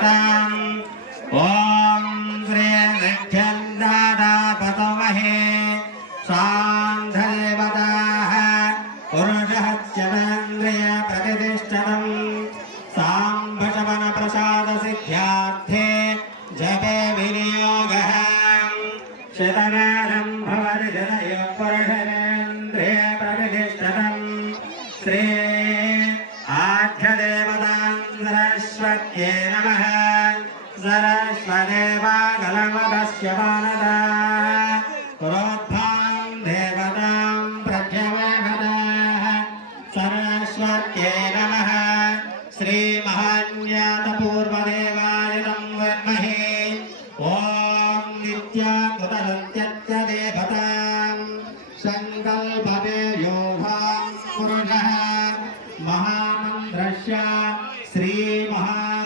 प्रतिष्ठताम् ॐ श्री ऋक्षन्दादापतमहे सान्धदेवताः पुरुषहत्यवेन्द्रिय प्रतिष्ठतम् साम्भशमनप्रसादसिद्ध्यार्थे जपे विनियोगः श्री आख्यदेवतां सरस्वत्यै नमः सरस्वदेवागलमदस्य वरदा देवतां प्रज्ञवदाः सरस्वत्यै नमः श्रीमहान्यातपूर्वदेवायतं वर्महे ॐ नित्याकृतनृत्यत्य देवतां सङ्कल्पवे योधां पुरुषः శ్రీ మహా